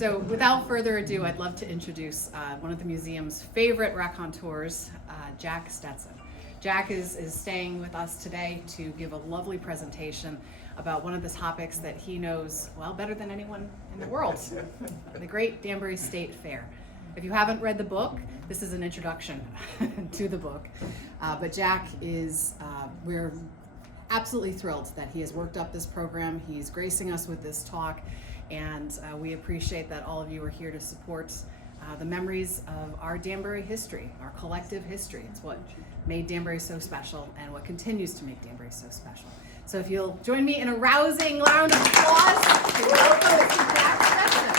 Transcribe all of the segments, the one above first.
So without further ado, I'd love to introduce one of the museum's favorite raconteurs, Jack Stetson. Jack is staying with us today to give a lovely presentation about one of the topics that he knows, well, better than anyone in the world, the Great Danbury State Fair. If you haven't read the book, this is an introduction to the book. But Jack is, we're absolutely thrilled that he has worked up this program. He's gracing us with this talk, and we appreciate that all of you are here to support the memories of our Danbury history, our collective history. It's what made Danbury so special and what continues to make Danbury so special. So if you'll join me in a rousing round of applause to welcome Jack Stetson.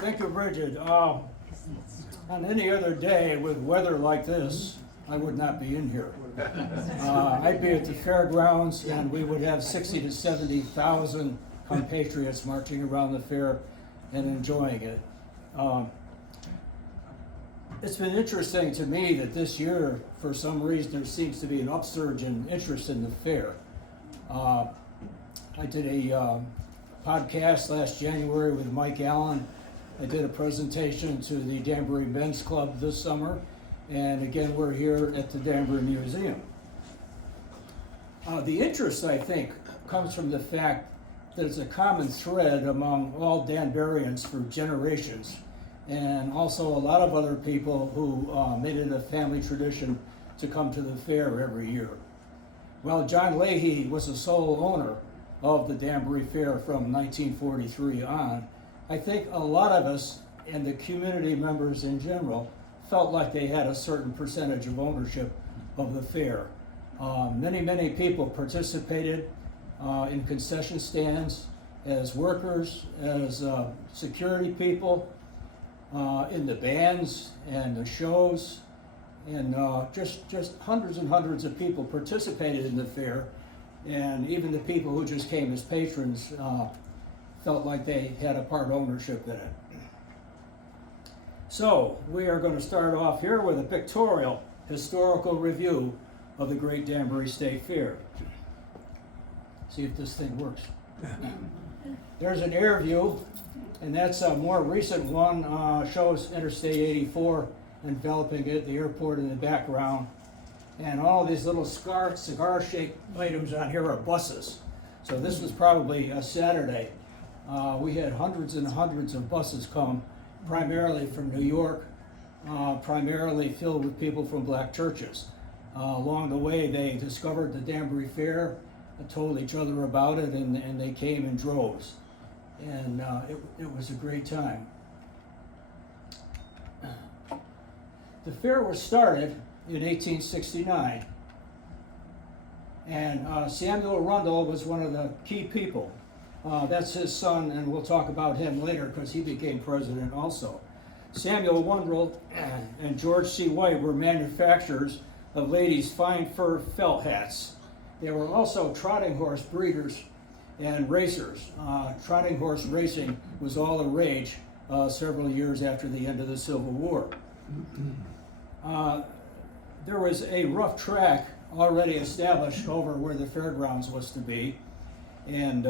Thank you, Bridget. On any other day with weather like this, I would not be in here. I'd be at the fairgrounds, and we would have 60 to 70,000 compatriots marching around the fair and enjoying it. It's been interesting to me that this year, for some reason, there seems to be an upsurge in interest in the fair. I did a podcast last January with Mike Allen. I did a presentation to the Danbury Men's Club this summer, and again, we're here at the Danbury Museum. The interest, I think, comes from the fact that it's a common thread among all Danburyans for generations, and also a lot of other people who made it a family tradition to come to the fair every year. Well, John Leahy was the sole owner of the Danbury Fair from 1943 on. I think a lot of us and the community members in general felt like they had a certain percentage of ownership of the fair. Many people participated in concession stands as workers, as security people, in the bands and the shows, and just hundreds and hundreds of people participated in the fair, and even the people who just came as patrons felt like they had a part ownership in it. So we are going to start off here with a pictorial historical review of the Great Danbury State Fair. See if this thing works. There's an air view, and that's a more recent one, shows Interstate 84 enveloping it, the airport in the background. And all these little cigar-shaped items on here are buses. So this was probably a Saturday. We had hundreds and hundreds of buses come, primarily from New York, primarily filled with people from black churches. Along the way, they discovered the Danbury Fair, told each other about it, and they came in droves. And it was a great time. The fair was started in 1869, and Samuel Rundle was one of the key people. That's his son, and we'll talk about him later because he became president also. Samuel Rundle and George C. White were manufacturers of ladies' fine fur felt hats. They were also trotting horse breeders and racers. Trotting horse racing was all the rage several years after the end of the Civil War. There was a rough track already established over where the fairgrounds was to be, and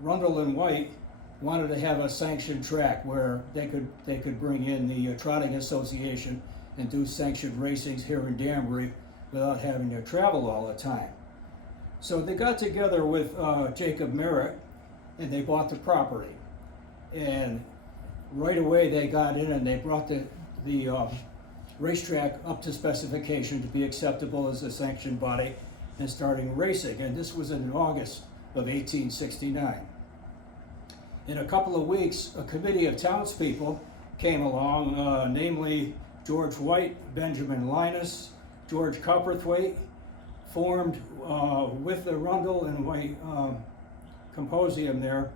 Rundle and White wanted to have a sanctioned track where they could bring in the Trotting Association and do sanctioned racings here in Danbury without having to travel all the time. So they got together with Jacob Merritt, and they bought the property. And right away they got in and they brought the racetrack up to specification to be acceptable as a sanctioned body and starting racing. And this was in August of 1869. In a couple of weeks, a committee of townspeople came along, namely George White, Benjamin Linus, George Copperthwaite, formed with the Rundle and White Composium there,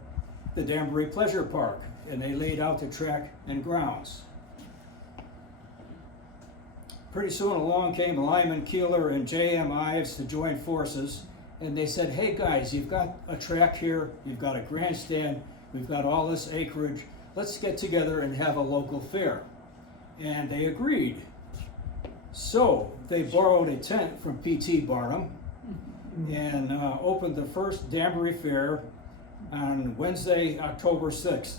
the Danbury Pleasure Park, and they laid out the track and grounds. Pretty soon along came Lyman Keeler and J.M. Ives to join forces, and they said, hey guys, you've got a track here, you've got a grandstand, we've got all this acreage, let's get together and have a local fair. And they agreed. So they borrowed a tent from P.T. Barnum and opened the first Danbury Fair on Wednesday, October 6th,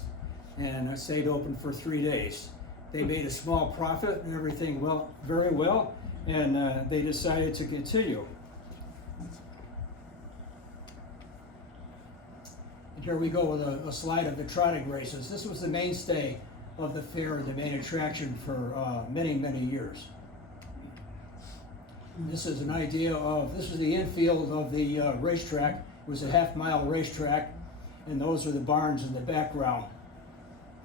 and it stayed open for 3 days. They made a small profit and everything very well, and they decided to continue. And here we go with a slide of the trotting races. This was the mainstay of the fair, the main attraction for many, many years. This is an idea of, this is the infield of the racetrack. It was a half-mile racetrack, and those are the barns in the background.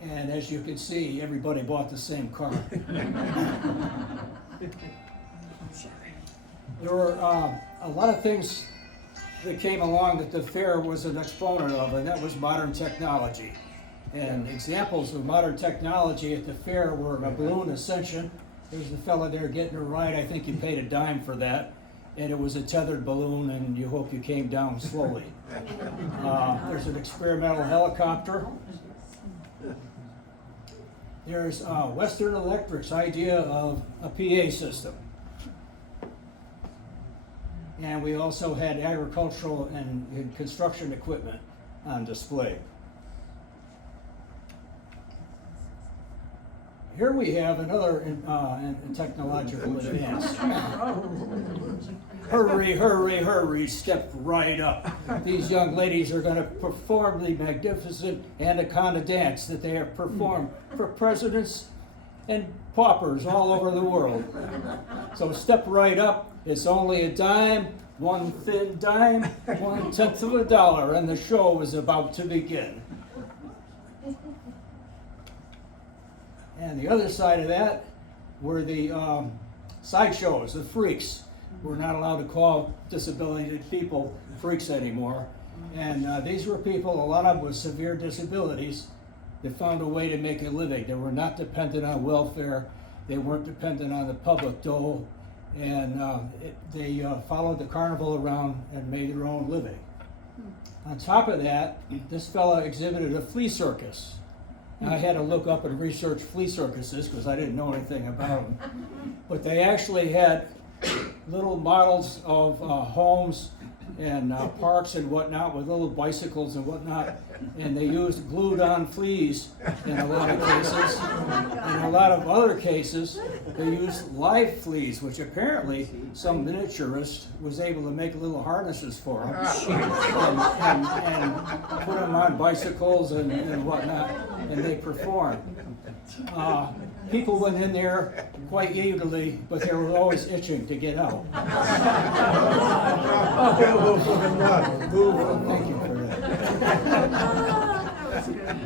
And as you can see, everybody bought the same car. There were a lot of things that came along that the fair was an exponent of, and that was modern technology. And examples of modern technology at the fair were a balloon ascension. There's the fella there getting a ride. I think you paid a dime for that. And it was a tethered balloon, and you hope you came down slowly. There's an experimental helicopter. There's Western Electric's idea of a PA system. And we also had agricultural and construction equipment on display. Here we have another technological advance. Hurry, hurry, hurry, step right up. These young ladies are going to perform the magnificent Anaconda dance that they have performed for presidents and paupers all over the world. So step right up. It's only a dime, one thin dime, 1/10 of a dollar, and the show is about to begin. And the other side of that were the sideshows, the freaks. We're not allowed to call disability people freaks anymore. And these were people, a lot of them with severe disabilities, that found a way to make a living. They were not dependent on welfare. They weren't dependent on the public dole. And they followed the carnival around and made their own living. On top of that, this fella exhibited a flea circus. I had to look up and research flea circuses because I didn't know anything about them. But they actually had little models of homes and parks and whatnot with little bicycles and whatnot. And they used glued on fleas in a lot of cases. In a lot of other cases, they used live fleas, which apparently some miniaturist was able to make little harnesses for them and put them on bicycles and whatnot, and they performed. People went in there quite eagerly, but they were always itching to get out. Thank you for that. That's good.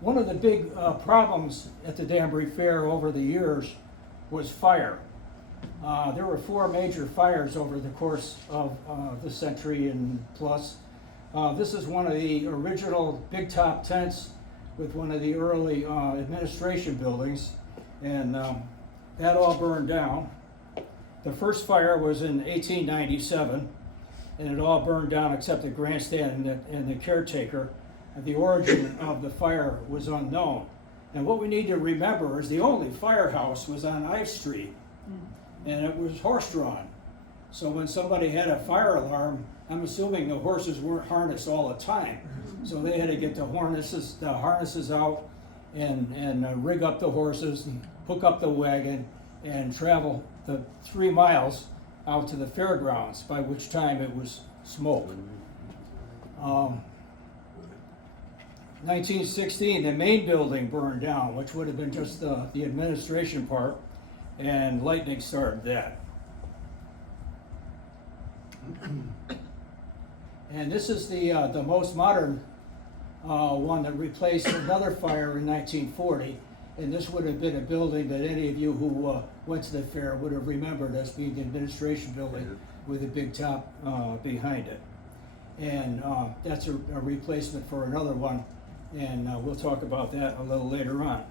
One of the big problems at the Danbury Fair over the years was fire. There were 4 major fires over the course of the century and plus. This is one of the original big top tents with one of the early administration buildings, and that all burned down. The first fire was in 1897, and it all burned down except the grandstand and the caretaker. And the origin of the fire was unknown. And what we need to remember is the only firehouse was on Ice Street, and it was horse-drawn. So when somebody had a fire alarm, I'm assuming the horses weren't harnessed all the time. So they had to get the harnesses out and rig up the horses, and hook up the wagon, and travel the 3 miles out to the fairgrounds, by which time it was smoke. 1916, the main building burned down, which would have been just the administration part, and lightning started that. And this is the most modern one that replaced another fire in 1940, and this would have been a building that any of you who went to the fair would have remembered as being the administration building with a big top behind it. And that's a replacement for another one, and we'll talk about that a little later on.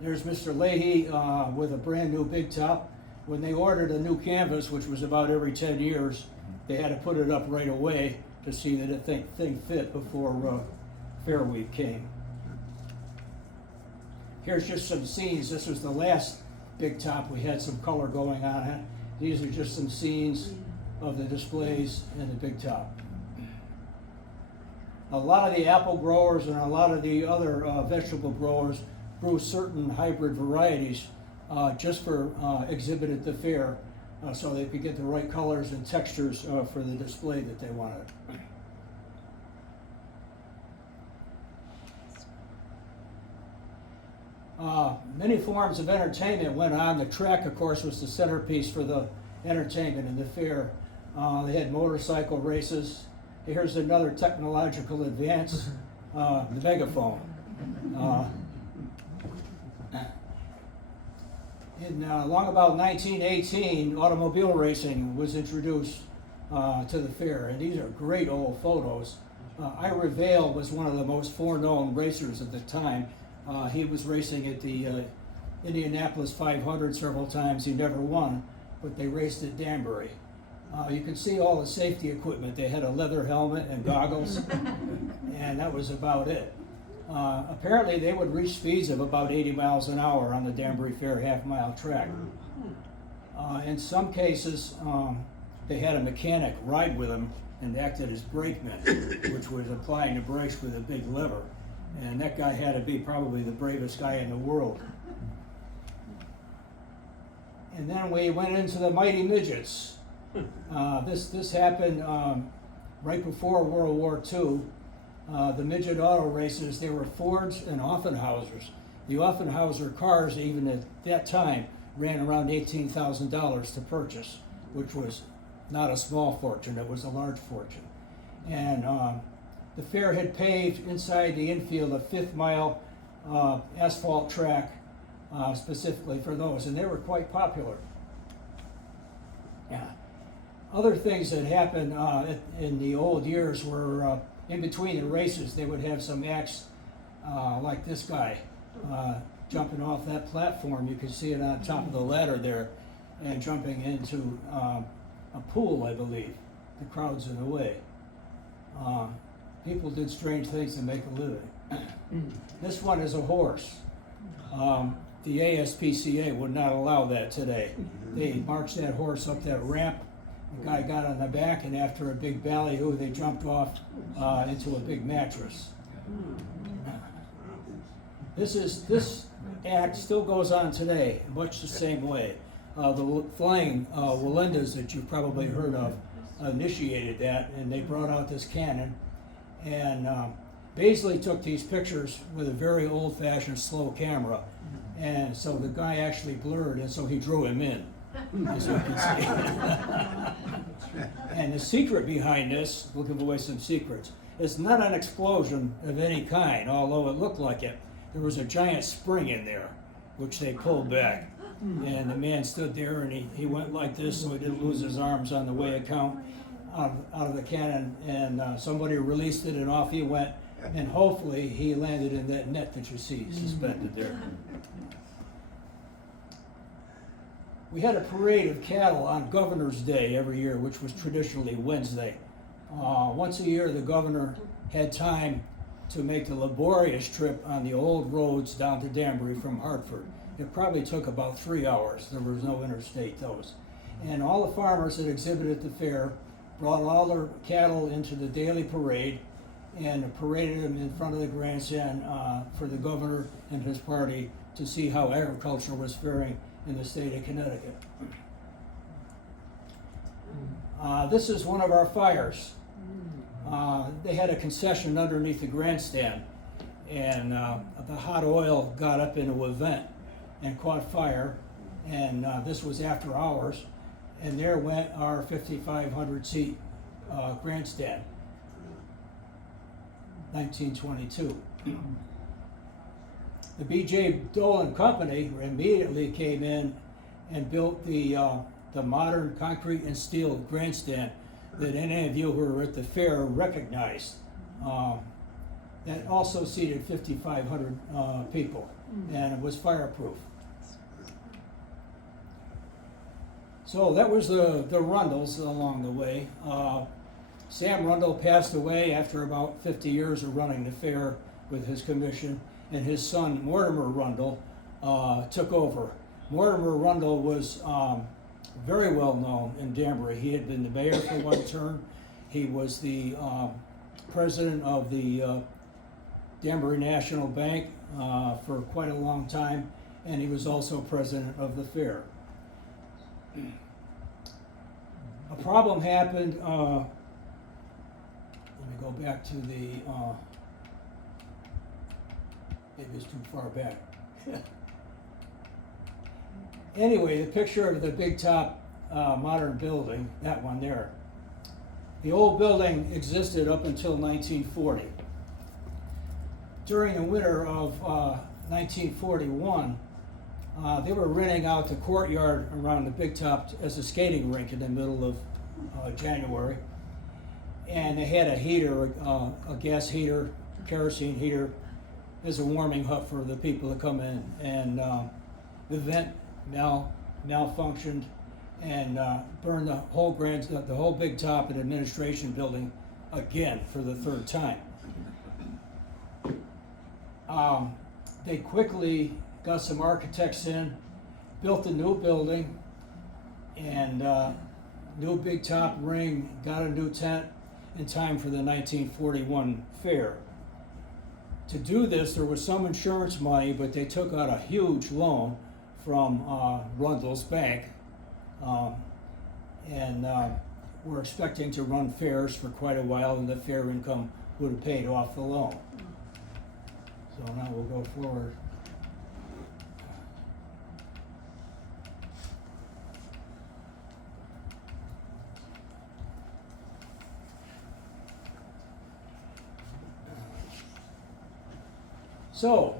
There's Mr. Leahy with a brand new big top. When they ordered a new canvas, which was about every 10 years, they had to put it up right away to see that the thing fit before Fair Week came. Here's just some scenes. This was the last big top. We had some color going on it. These are just some scenes of the displays in the big top. A lot of the apple growers and a lot of the other vegetable growers grew certain hybrid varieties just for exhibit at the fair, so they could get the right colors and textures for the display that they wanted. Many forms of entertainment went on. The track, of course, was the centerpiece for the entertainment in the fair. They had motorcycle races. Here's another technological advance, the megaphone. In long about 1918, automobile racing was introduced to the fair, and these are great old photos. Ira Vale was one of the most foreknown racers at the time. He was racing at the Indianapolis 500 several times. He never won, but they raced at Danbury. You can see all the safety equipment. They had a leather helmet and goggles, and that was about it. Apparently, they would reach speeds of about 80 miles an hour on the Danbury Fair half-mile track. In some cases, they had a mechanic ride with them and acted as brakeman, which was applying the brakes with a big lever. And that guy had to be probably the bravest guy in the world. And then we went into the Mighty Midgets. This happened right before World War II. The midget auto races, they were Fords and Offenhausers. The Offenhauser cars, even at that time, ran around $18,000 to purchase, which was not a small fortune, it was a large fortune. And the fair had paved inside the infield a 5th-mile asphalt track specifically for those, and they were quite popular. Yeah. Other things that happened in the old years were in between the races, they would have some acts like this guy jumping off that platform. You can see it on top of the ladder there, and jumping into a pool, I believe. The crowd's in the way. People did strange things to make a living. This one is a horse. The ASPCA would not allow that today. They marched that horse up that ramp. The guy got on the back, and after a big ballyhoo, they jumped off into a big mattress. This act still goes on today, much the same way. The flying Walendas that you've probably heard of initiated that, and they brought out this cannon. And Baisley took these pictures with a very old-fashioned slow camera, and so the guy actually blurred, and so he drew him in, as you can see. And the secret behind this, we'll give away some secrets, it's not an explosion of any kind, although it looked like it. There was a giant spring in there, which they pulled back. And the man stood there, and he went like this so he didn't lose his arms on the way out of the cannon, and somebody released it, and off he went, and hopefully he landed in that net that you see suspended there. We had a parade of cattle on Governor's Day every year, which was traditionally Wednesday. Once a year, the governor had time to make the laborious trip on the old roads down to Danbury from Hartford. It probably took about 3 hours. There was no interstate those. And all the farmers that exhibited at the fair brought all their cattle into the daily parade and paraded them in front of the grandstand for the governor and his party to see how agriculture was faring in the state of Connecticut. This is one of our fires. They had a concession underneath the grandstand, and the hot oil got up into a vent and caught fire, and this was after hours, and there went our 5,500 seat grandstand, 1922. The B.J. Dolan Company immediately came in and built the modern concrete and steel grandstand that any of you who were at the fair recognized. That also seated 5,500 people, and it was fireproof. So that was the Rundles along the way. Sam Rundle passed away after about 50 years of running the fair with his commission, and his son Mortimer Rundle took over. Mortimer Rundle was very well known in Danbury. He had been the mayor for one term. He was the president of the Danbury National Bank for quite a long time, and he was also president of the fair. A problem happened. Let me go back to the. Maybe it's too far back. Anyway, the picture of the big top modern building, that one there. The old building existed up until 1940. During the winter of 1941, they were renting out the courtyard around the big top as a skating rink in the middle of January. And they had a heater, a gas heater, kerosene heater, as a warming hut for the people that come in. And the vent malfunctioned and burned the whole big top and administration building again for the third time. They quickly got some architects in, built a new building, and new big top ring, got a new tent in time for the 1941 fair. To do this, there was some insurance money, but they took out a huge loan from Rundle's bank, and were expecting to run fairs for quite a while, and the fair income would have paid off the loan. So now we'll go forward. So,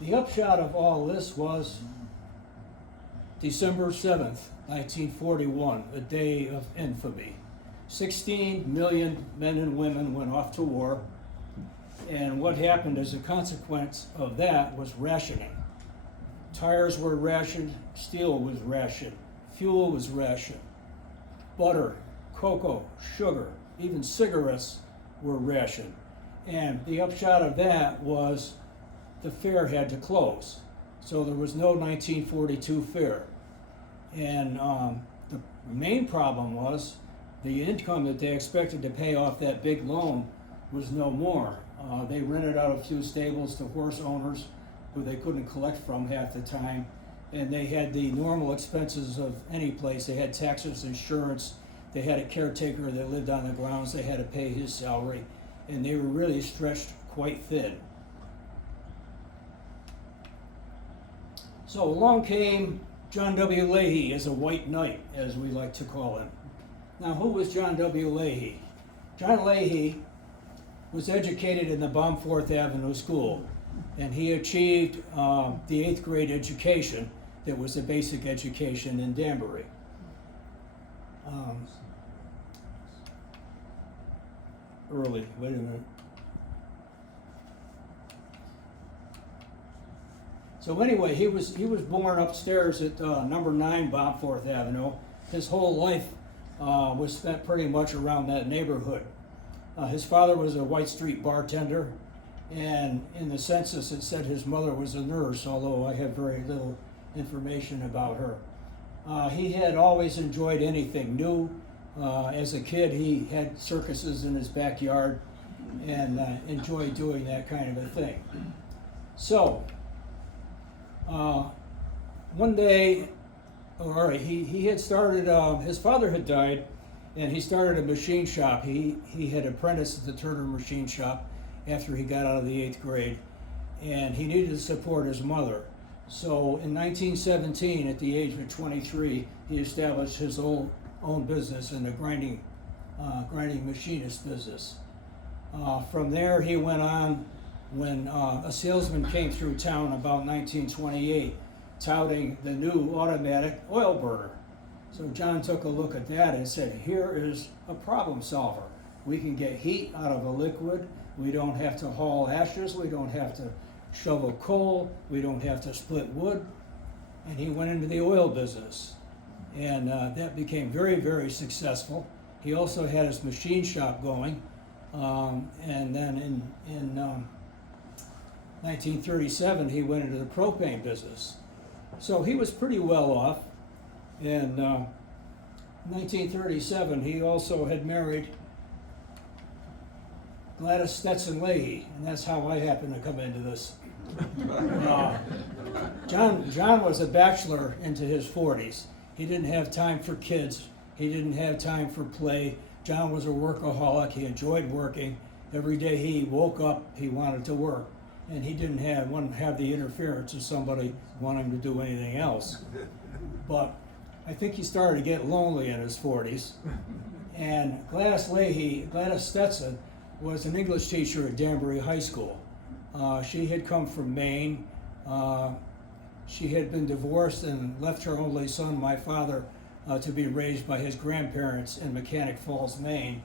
the upshot of all this was December 7th, 1941, a day of infamy. 16 million men and women went off to war, and what happened as a consequence of that was rationing. Tires were rationed, steel was rationed, fuel was rationed, butter, cocoa, sugar, even cigarettes were rationed. And the upshot of that was the fair had to close. So there was no 1942 fair. And the main problem was the income that they expected to pay off that big loan was no more. They rented out a few stables to horse owners who they couldn't collect from half the time. And they had the normal expenses of any place. They had taxes, insurance. They had a caretaker that lived on the grounds. They had to pay his salary. And they were really stretched quite thin. So along came John W. Leahy as a white knight, as we like to call him. Now, who was John W. Leahy? John Leahy was educated in the Baumforth Avenue School, and he achieved the 8th grade education that was a basic education in Danbury. Wait a minute. So anyway, he was born upstairs at number 9 Baumforth Avenue. His whole life was spent pretty much around that neighborhood. His father was a White Street bartender, and in the census it said his mother was a nurse, although I have very little information about her. He had always enjoyed anything new. As a kid, he had circuses in his backyard and enjoyed doing that kind of a thing. So, one day, he had started, his father had died, and he started a machine shop. He had apprenticed at the Turner machine shop after he got out of the 8th grade, and he needed to support his mother. So in 1917, at the age of 23, he established his own business in the grinding machinist business. From there, he went on when a salesman came through town about 1928, touting the new automatic oil burner. So John took a look at that and said, here is a problem solver. We can get heat out of a liquid. We don't have to haul ashes. We don't have to shovel coal. We don't have to split wood. And he went into the oil business. And that became very, very successful. He also had his machine shop going. And then in 1937, he went into the propane business. So he was pretty well off. And 1937, he also had married Gladys Stetson Leahy, and that's how I happened to come into this. John was a bachelor into his 40s. He didn't have time for kids. He didn't have time for play. John was a workaholic. He enjoyed working. Every day he woke up, he wanted to work. And he wouldn't have the interference of somebody wanting him to do anything else. But I think he started to get lonely in his 40s. And Gladys Stetson, was an English teacher at Danbury High School. She had come from Maine. She had been divorced and left her only son, my father, to be raised by his grandparents in Mechanic Falls, Maine.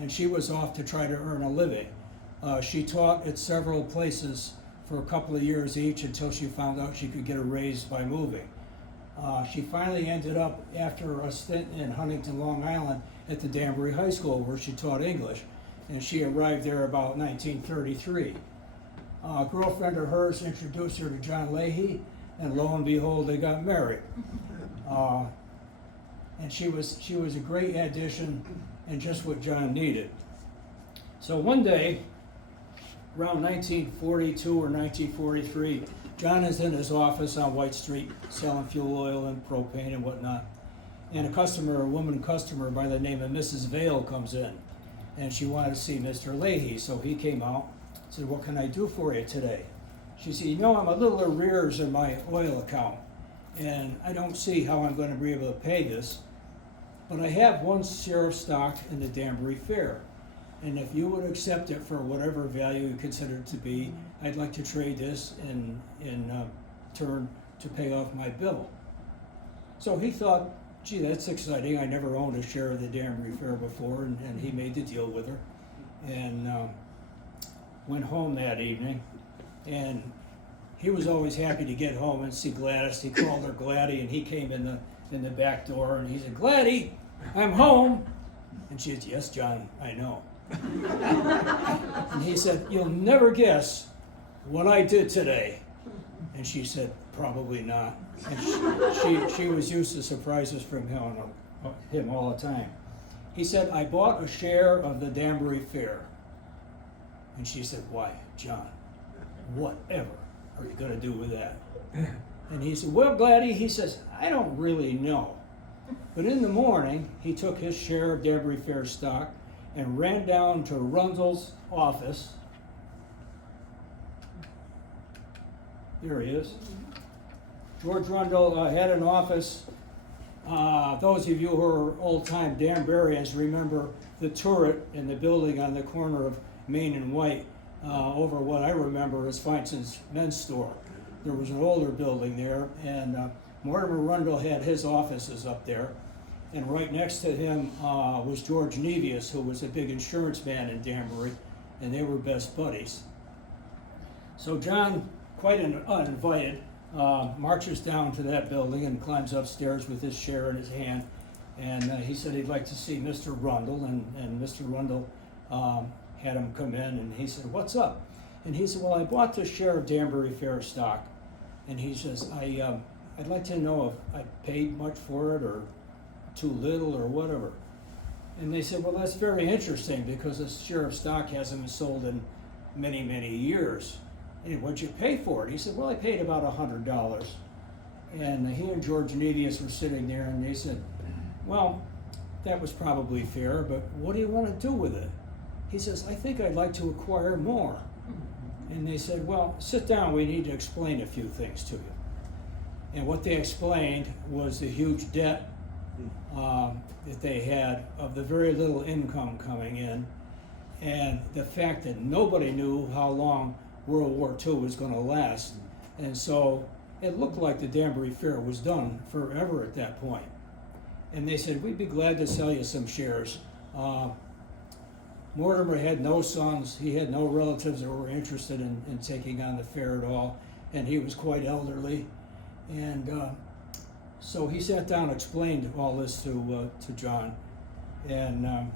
And she was off to try to earn a living. She taught at several places for a couple of years each until she found out she could get a raise by moving. She finally ended up, after a stint in Huntington, Long Island, at the Danbury High School where she taught English. And she arrived there about 1933. A girlfriend of hers introduced her to John Leahy, and lo and behold, they got married. And she was a great addition and just what John needed. So one day, around 1942 or 1943, John is in his office on White Street selling fuel oil and propane and whatnot. And a woman customer by the name of Mrs. Vale comes in. And she wanted to see Mr. Leahy, so he came out, said, "What can I do for you today?" She said, I'm a little arrears in my oil account, and I don't see how I'm going to be able to pay this, but I have one share of stock in the Danbury Fair, and if you would accept it for whatever value you consider it to be, I'd like to trade this in turn to pay off my bill. So he thought, gee, that's exciting. I never owned a share of the Danbury Fair before, and he made the deal with her, and went home that evening. And he was always happy to get home and see Gladys. He called her Gladdy, and he came in the back door, and he said, "Gladdy, I'm home." And she said, "Yes, John, I know." And he said, "You'll never guess what I did today." And she said, "Probably not." And she was used to surprises from him all the time. He said, "I bought a share of the Danbury Fair." And she said, "Why, John, whatever are you going to do with that?" And he said, "Well, Gladdy," he says, "I don't really know." But in the morning, he took his share of Danbury Fair stock and ran down to Rundle's office. There he is. George Rundle had an office. Those of you who are old-time Danburyans remember the turret in the building on the corner of Main and White over what I remember as Feinson's men's store. There was an older building there, and Mortimer Rundle had his offices up there. And right next to him was George Nevius, who was a big insurance man in Danbury, and they were best buddies. So John, quite uninvited, marches down to that building and climbs upstairs with his share in his hand. And he said he'd like to see Mr. Rundle, and Mr. Rundle had him come in, and he said, "What's up?" And he said, "Well, I bought this share of Danbury Fair stock." And he says, I'd like to know if I paid much for it or too little or whatever." And they said, "Well, that's very interesting because this share of stock hasn't been sold in many, many years. And what'd you pay for it?" He said, "Well, I paid about $100. And he and George Nevius were sitting there, and they said, "Well, that was probably fair, but what do you want to do with it?" He says, "I think I'd like to acquire more." And they said, "Well, sit down, we need to explain a few things to you." And what they explained was the huge debt that they had of the very little income coming in, and the fact that nobody knew how long World War II was going to last. And so it looked like the Danbury Fair was done forever at that point. And they said, "We'd be glad to sell you some shares." Mortimer had no sons, he had no relatives that were interested in taking on the fair at all, and he was quite elderly. And so he sat down and explained all this to John, and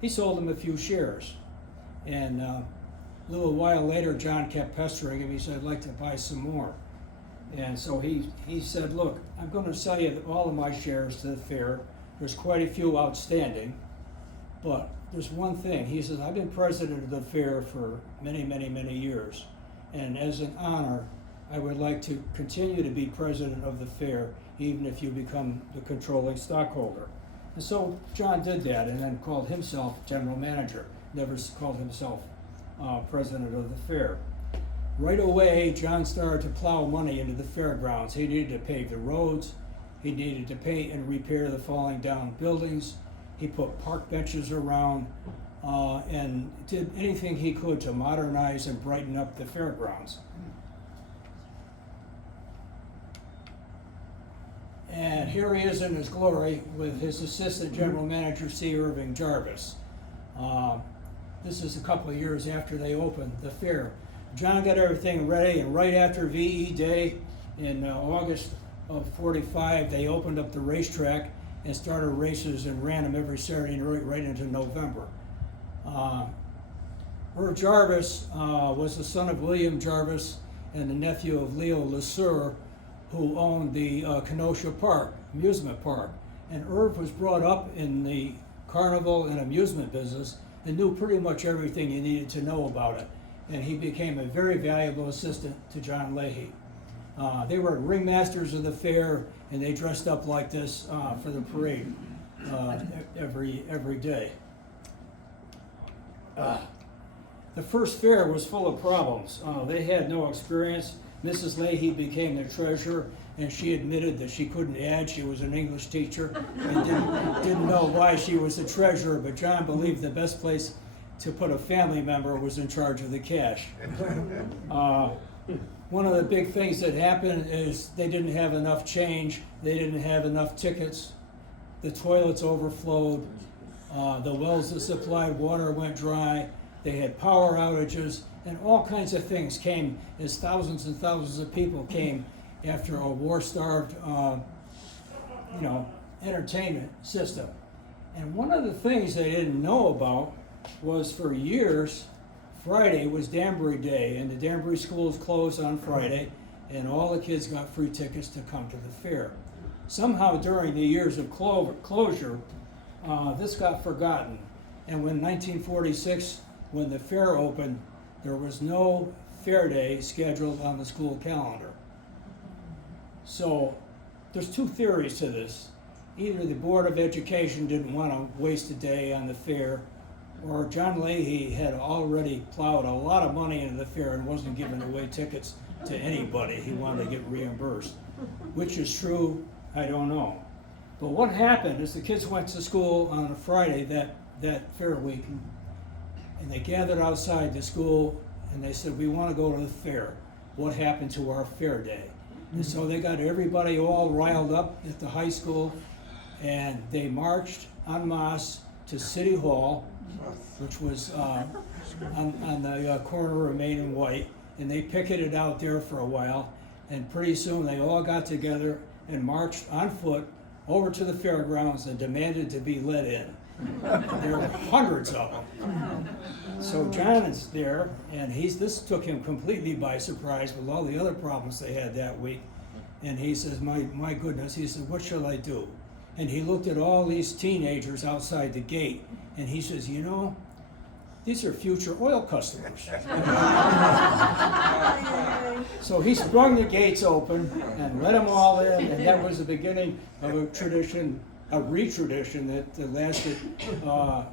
he sold him a few shares. And A little while later, John kept pestering him. He said, I'd like to buy some more. And so he said, look, I'm going to sell you all of my shares to the fair. There's quite a few outstanding, but there's one thing. He says, I've been president of the fair for many, many, many years. And as an honor, I would like to continue to be president of the fair, even if you become the controlling stockholder. And so John did that and then called himself general manager, never called himself president of the fair. Right away, John started to plow money into the fairgrounds. He needed to pave the roads. He needed to paint and repair the falling down buildings. He put park benches around and did anything he could to modernize and brighten up the fairgrounds. And here he is in his glory with his assistant general manager, C. Irving Jarvis. This is a couple of years after they opened the fair. John got everything ready, and right after VE Day in August of '45, they opened up the racetrack and started races and ran them every Saturday night right into November. Irv Jarvis was the son of William Jarvis and the nephew of Leo LeSueur, who owned the Kenosha Park, amusement park. And Irv was brought up in the carnival and amusement business and knew pretty much everything you needed to know about it. And he became a very valuable assistant to John Leahy. They were ringmasters of the fair, and they dressed up like this for the parade every day. The first fair was full of problems. They had no experience. Mrs. Leahy became the treasurer, and she admitted that she couldn't add. She was an English teacher and didn't know why she was the treasurer, but John believed the best place to put a family member was in charge of the cash. One of the big things that happened is they didn't have enough change, they didn't have enough tickets, the toilets overflowed, the wells that supplied water went dry, they had power outages, and all kinds of things came as thousands and thousands of people came after a war-starved entertainment system. And one of the things they didn't know about was for years, Friday was Danbury Day, and the Danbury schools closed on Friday, and all the kids got free tickets to come to the fair. Somehow during the years of closure, this got forgotten. And when 1946, when the fair opened, there was no fair day scheduled on the school calendar. So there's two theories to this. Either the Board of Education didn't want to waste a day on the fair, or John Leahy had already plowed a lot of money into the fair and wasn't giving away tickets to anybody. He wanted to get reimbursed. Which is true, I don't know. But what happened is the kids went to school on a Friday that fair week, and they gathered outside the school and they said, we want to go to the fair. What happened to our fair day? And so they got everybody all riled up at the high school, and they marched en masse to City Hall, which was on the corner of Main and White, and they picketed out there for a while, and pretty soon they all got together and marched on foot over to the fairgrounds and demanded to be let in. There were hundreds of them. So John is there, and this took him completely by surprise with all the other problems they had that week. And he says, my goodness, he said, what shall I do? And he looked at all these teenagers outside the gate, and he says, these are future oil customers. So he sprung the gates open and let them all in, and that was the beginning of a tradition, a re-tradition that lasted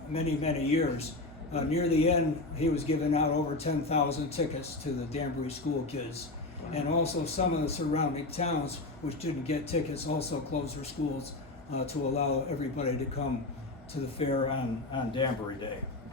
many, many years. Near the end, he was giving out over 10,000 tickets to the Danbury school kids. And also some of the surrounding towns, which didn't get tickets, also closed their schools to allow everybody to come to the fair on Danbury Day.